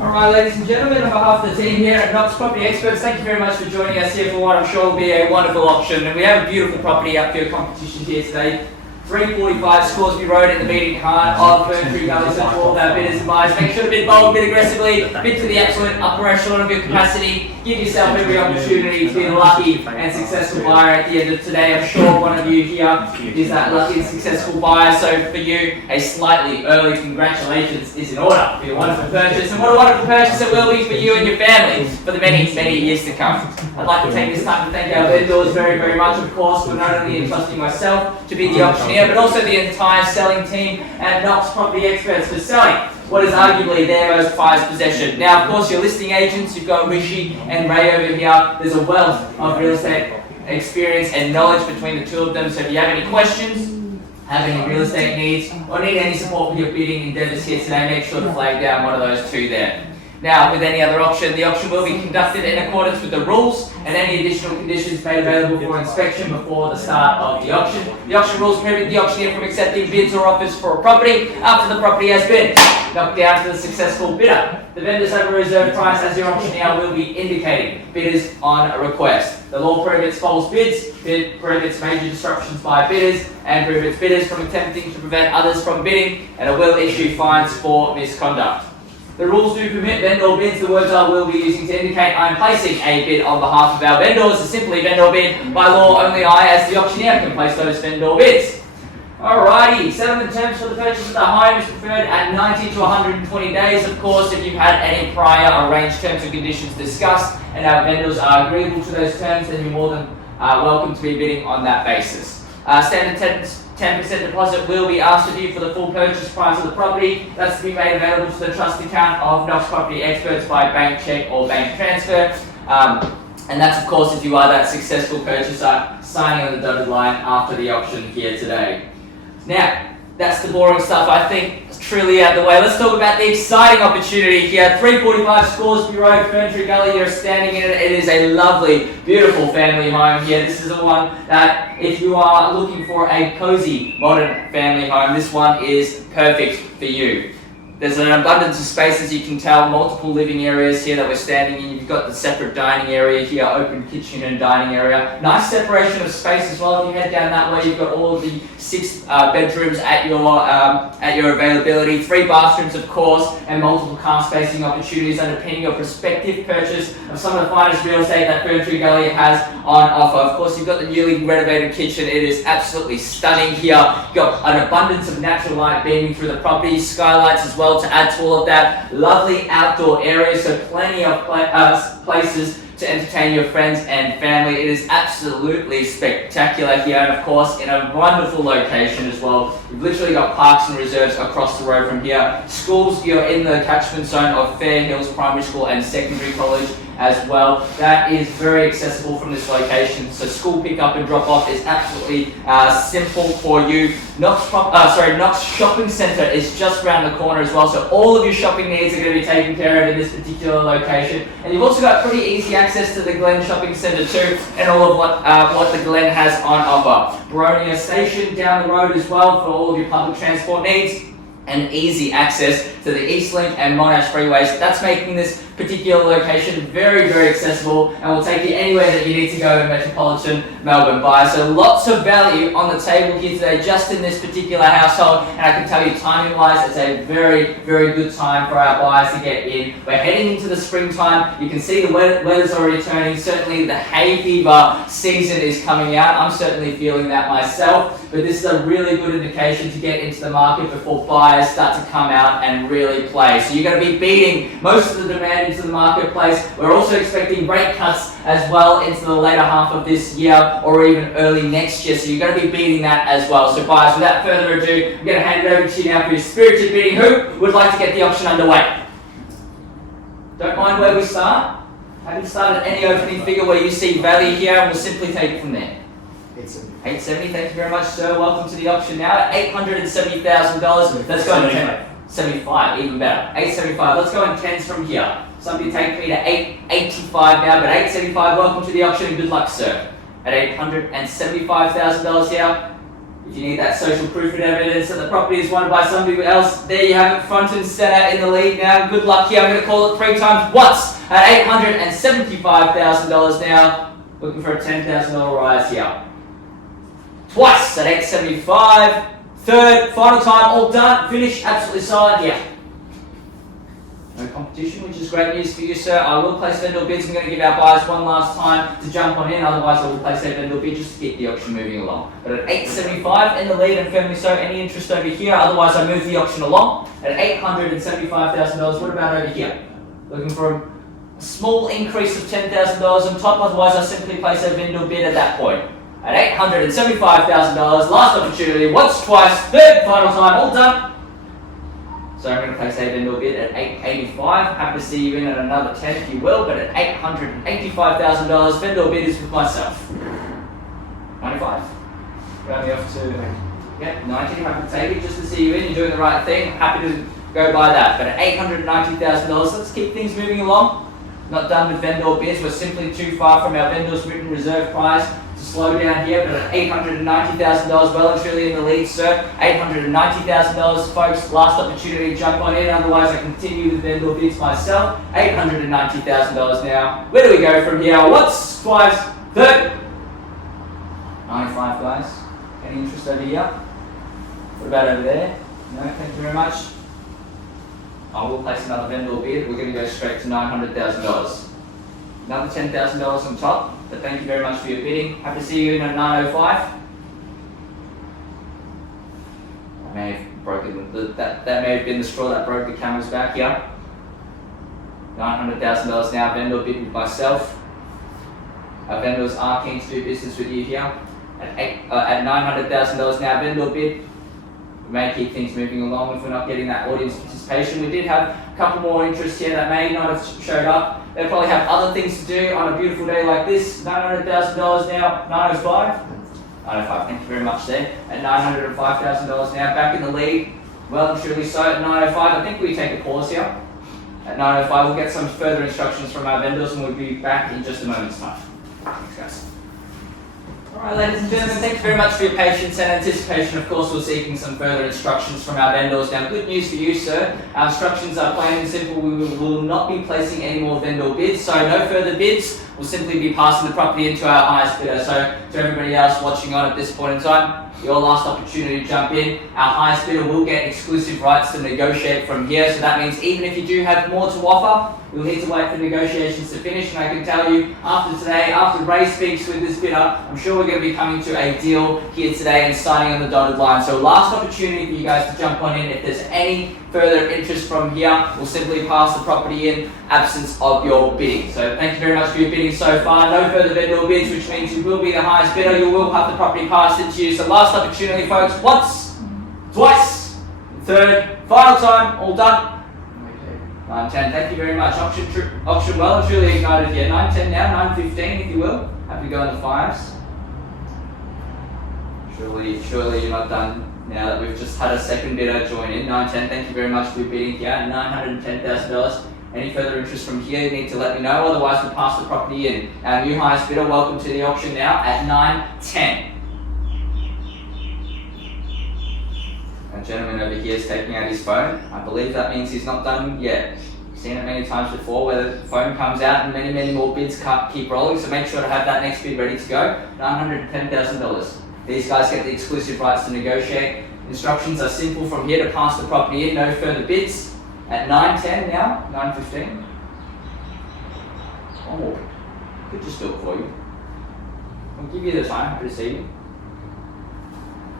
Alright, ladies and gentlemen, on behalf of the team here at Knox Property Experts, thank you very much for joining us here for what I'm sure will be a wonderful auction. And we have a beautiful property up for your competition here today. 345 Scoresby Road in the beating heart of FERNTREE GULLY, so for all of our bidders and buyers, make sure to bid bold, bid aggressively, bid to the absolute upper echelon of your capacity. Give yourself every opportunity to be a lucky and successful buyer at the end of today. I'm sure one of you here is that lucky and successful buyer, so for you, a slightly early congratulations is in order for your wonderful purchase. And what a wonderful purchase it will be for you and your family for the many, many years to come. I'd like to take this time to thank our vendors very, very much, of course, for not only entrusting myself to be the auctioneer, but also the entire selling team at Knox Property Experts for selling what is arguably their most prized possession. Now, of course, your listing agents, you've got Rishi and Ray over here. There's a wealth of real estate experience and knowledge between the two of them. So if you have any questions, have any real estate needs, or need any support with your bidding endeavours here today, make sure to flag down one of those two there. Now, with any other auction, the auction will be conducted in accordance with the rules and any additional conditions made available for inspection before the start of the auction. The auction rules prohibit the auctioneer from accepting bids or offers for a property after the property has been knocked down to the successful bidder. The vendors have a reserve price as your auctioneer will be indicating bidders on a request. The law prohibits false bids, prohibits major disruptions by bidders, and prohibits bidders from attempting to prevent others from bidding, and it will issue fines for misconduct. The rules do permit vendor bids. The words I will be using to indicate I'm placing a bid on behalf of our vendors is simply vendor bid. By law, only I, as the auctioneer, can place those vendor bids. Alrighty, settlement terms for the purchase of the home is preferred at 90 to 120 days. Of course, if you've had any prior arranged terms and conditions discussed and our vendors are agreeable to those terms, then you're more than welcome to be bidding on that basis. Standard 10% deposit will be asked of you for the full purchase price of the property. That's to be made available to the trust account of Knox Property Experts by bank check or bank transfer. And that's, of course, if you are that successful purchaser signing on the dotted line after the auction here today. Now, that's the boring stuff, I think, is truly out of the way. Let's talk about the exciting opportunity here. 345 Scoresby Road, FERNTREE GULLY. You're standing in it. It is a lovely, beautiful family home here. This is the one that, if you are looking for a cozy, modern family home, this one is perfect for you. There's an abundance of space, as you can tell, multiple living areas here that we're standing in. You've got the separate dining area here, open kitchen and dining area. Nice separation of space as well. If you head down that way, you've got all of the 6 bedrooms at your availability, 3 bathrooms, of course, and multiple car spacing opportunities underpinning your prospective purchase of some of the finest real estate that FERNTREE GULLY has on offer. Of course, you've got the newly renovated kitchen. It is absolutely stunning here. You've got an abundance of natural light beaming through the property, skylights as well to add to all of that. Lovely outdoor areas, so plenty of places to entertain your friends and family. It is absolutely spectacular here, and of course in a wonderful location as well. You've literally got parks and reserves across the road from here. Schools, you're in the catchment zone of Fair Hills Primary School and Secondary College as well. That is very accessible from this location, so school pick up and drop off is absolutely simple for you. Knox Shopping Centre is just around the corner as well, so all of your shopping needs are going to be taken care of in this particular location. And you've also got pretty easy access to the Glen Shopping Centre too, and all of what the Glen has on offer. Boronia Station down the road as well for all of your public transport needs, and easy access to the Eastlink and Monash freeways. That's making this particular location very, very accessible and will take you anywhere that you need to go in metropolitan Melbourne by. So lots of value on the table here today just in this particular household, and I can tell you timing wise it's a very, very good time for our buyers to get in. We're heading into the springtime. You can see the weather's already turning. Certainly the hay fever season is coming out. I'm certainly feeling that myself, but this is a really good indication to get into the market before buyers start to come out and really play. So you're going to be beating most of the demand into the marketplace. We're also expecting rate cuts as well into the later half of this year or even early next year, so you're going to be beating that as well. So buyers, without further ado, I'm going to hand it over to you now for your spirited bidding. Who would like to get the auction underway? Don't mind where we start. Have you started any opening figure where you see value here, and we'll simply take it from there. 870, thank you very much, sir. Welcome to the auction now at $870,000. Let's go in 10. 75, even better. 875. Let's go in 10s from here. Somebody take me to 885 now, but 875. Welcome to the auction and good luck, sir. At $875,000 here, If you need that social proof and evidence that the property is wanted by somebody else, there you have it, front and centre in the lead now. Good luck here. I'm going to call it 3 times. Once at $875,000 now. Looking for a $10,000 rise here. Twice at $875,000. Third, final time, all done, finished, absolutely solid here. No competition, which is great news for you, sir. I will place vendor bids. I'm going to give our buyers one last time to jump on in, otherwise I will place a vendor bid just to keep the auction moving along. But at $875,000 in the lead and firmly so, any interest over here? Otherwise I move the auction along at $875,000. What about over here? Looking for a small increase of $10,000 on top, otherwise I simply place a vendor bid at that point. At $875,000, last opportunity, once, twice, third, final time, all done. So I'm going to place a vendor bid at $885,000. Happy to see you in at another 10 if you will, but at $885,000, vendor bid is with myself. 95. Round me off to 90. Happy to take it just to see you in. You're doing the right thing. Happy to go by that. But at $890,000, let's keep things moving along. Not done with vendor bids. We're simply too far from our vendor's written reserve price to slow down here, but at $890,000, well and truly in the lead, sir. $890,000, folks. Last opportunity to jump on in, otherwise I continue with vendor bids myself. $890,000 now. Where do we go from here? Once, twice, third. 95, guys. Any interest over here? What about over there? No, thank you very much. I will place another vendor bid. We're going to go straight to $900,000. Another $10,000 on top, but thank you very much for your bidding. Happy to see you in at $905. I may have broken that may have been the straw that broke the camel's back here. $900,000 now, vendor bid with myself. Our vendors are keen to do business with you here. At $900,000 now, vendor bid. We may keep things moving along if we're not getting that audience participation. We did have a couple more interests here that may not have showed up. They probably have other things to do on a beautiful day like this. $900,000 now, $905. $905, thank you very much there. At $905,000 now, back in the lead. Well and truly so at $905. I think we take a pause here. At $905, we'll get some further instructions from our vendors and we'll be back in just a moment's time. Thanks, guys. Alright, ladies and gentlemen, thank you very much for your patience and anticipation. Of course, we're seeking some further instructions from our vendors. Now, good news for you, sir. Our instructions are plain and simple. We will not be placing any more vendor bids, so no further bids. We'll simply be passing the property into our highest bidder. So, to everybody else watching on at this point in time, your last opportunity to jump in. Our highest bidder will get exclusive rights to negotiate from here. So that means even if you do have more to offer, we'll need to wait for negotiations to finish. And I can tell you, after today, after Ray speaks with this bidder, I'm sure we're going to be coming to a deal here today and signing on the dotted line. So last opportunity for you guys to jump on in. If there's any further interest from here, we'll simply pass the property in, absence of your bidding. So thank you very much for your bidding so far. No further vendor bids, which means you will be the highest bidder. You will have the property passed into you. So last opportunity, folks. Once, twice, third, final time, all done. 910, thank you very much. Auction well and truly ignited here. 910 now, 915 if you will. Happy to go on the fives. Surely you're not done now that we've just had a second bidder join in. 910, thank you very much for your bidding here. $910,000. Any further interest from here, you need to let me know, otherwise we'll pass the property in. Our new highest bidder, welcome to the auction now at 910. A gentleman over here is taking out his phone. I believe that means he's not done yet. Seen it many times before where the phone comes out and many more bids keep rolling, so make sure to have that next bid ready to go. $910,000. These guys get the exclusive rights to negotiate. Instructions are simple from here to pass the property in, no further bids. At 910 now, 915. One more bid. Could just do it for you. I'll give you the time, happy to see you.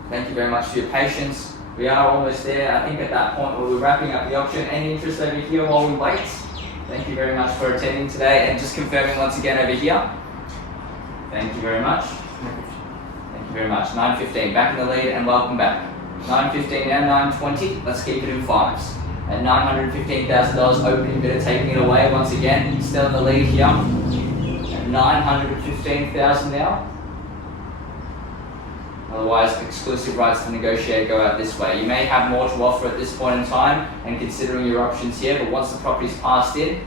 Thank you very much for your patience. We are almost there. I think at that point where we're wrapping up the auction. Any interest over here while we wait? Thank you very much for attending today and just confirming once again over here. Thank you very much. Thank you very much. 915, back in the lead and welcome back. 915 now, 920. Let's keep it in fives. At $915,000, opening bidder taking it away once again. Still in the lead here. At $915,000 now. Otherwise, exclusive rights to negotiate go out this way. You may have more to offer at this point in time and considering your options here, but once the property's passed in,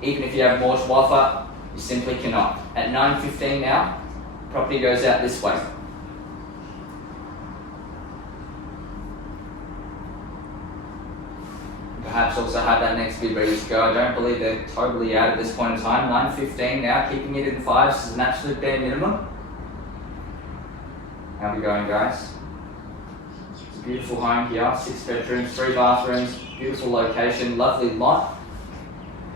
even if you have more to offer, you simply cannot. At $915 now, property goes out this way. perhaps also have that next bid ready to go. I don't believe they're totally out at this point in time. 915 now, keeping it in fives is an absolute bare minimum. How are we going, guys? It's a beautiful home here, 6 bedrooms, 3 bathrooms, beautiful location, lovely lot.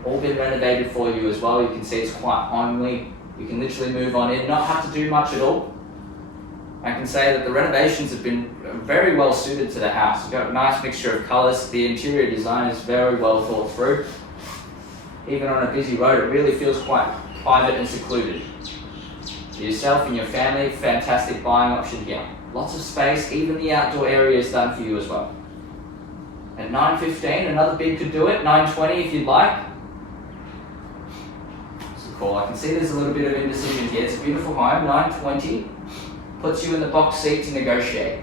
All been renovated for you as well. You can see it's quite homely. You can literally move on in, not have to do much at all. I can say that the renovations have been very well suited to the house. You've got a nice mixture of colours. The interior design is very well thought through. Even on a busy road, it really feels quite private and secluded. For yourself and your family, fantastic buying option here. Lots of space, even the outdoor area is done for you as well. At 915, another bid could do it. 920 if you'd like. It's a call. I can see there's a little bit of indecision here. It's a beautiful home. 920 puts you in the box seat to negotiate.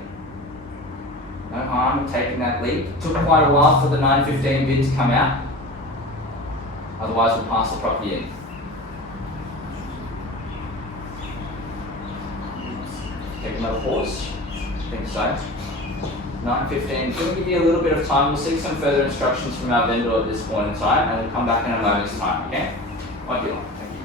No harm in taking that leap. It took quite a while for the 915 bid to come out. Otherwise, we'll pass the property in. Take another pause. I think so. 915. Going to give you a little bit of time. We'll seek some further instructions from our vendor at this point in time, and we'll come back in a moment's time. Okay? Won't be long. Thank you.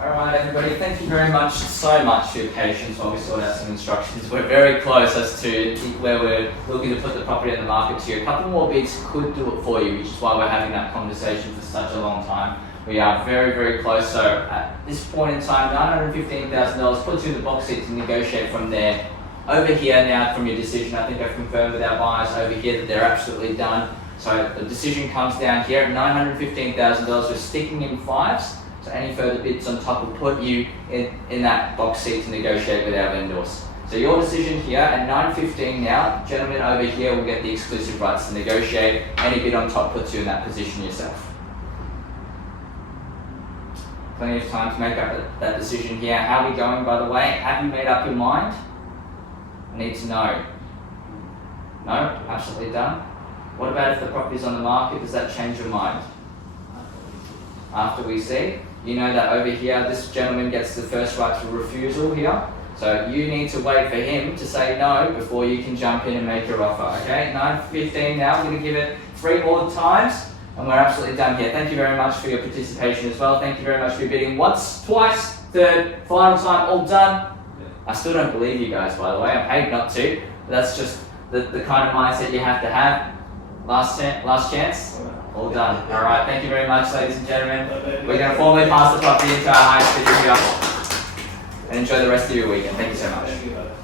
All right, everybody. Thank you very much, so much for your patience while we sort out some instructions. We're very close as to where we're looking to put the property in the market to. A couple more bids could do it for you, which is why we're having that conversation for such a long time. We are very, very close. So at this point in time, $915,000 puts you in the box seat to negotiate from there. Over here now, from your decision, I think I've confirmed with our buyers over here that they're absolutely done. So the decision comes down here at $915,000. We're sticking in fives. So any further bids on top will put you in that box seat to negotiate with our vendors. So your decision here at 915 now, gentlemen over here will get the exclusive rights to negotiate. Any bid on top puts you in that position yourself. Plenty of time to make up that decision here. How are we going, by the way? Have you made up your mind? I need to know. No? Absolutely done? What about if the property's on the market? Does that change your mind? After we see, you know that over here, this gentleman gets the first right to refusal here. So you need to wait for him to say no before you can jump in and make your offer, okay? 9:15 now, we're gonna give it 3 more times. And we're absolutely done here. Thank you very much for your participation as well. Thank you very much for your bidding. Once, twice, third, final time, all done. I still don't believe you guys, by the way. I'm paid not to. But that's just the kind of mindset you have to have. Last chance, all done. All right, thank you very much, ladies and gentlemen. We're going to formally pass the property into our highest bidder here. And enjoy the rest of your weekend. Thank you so much.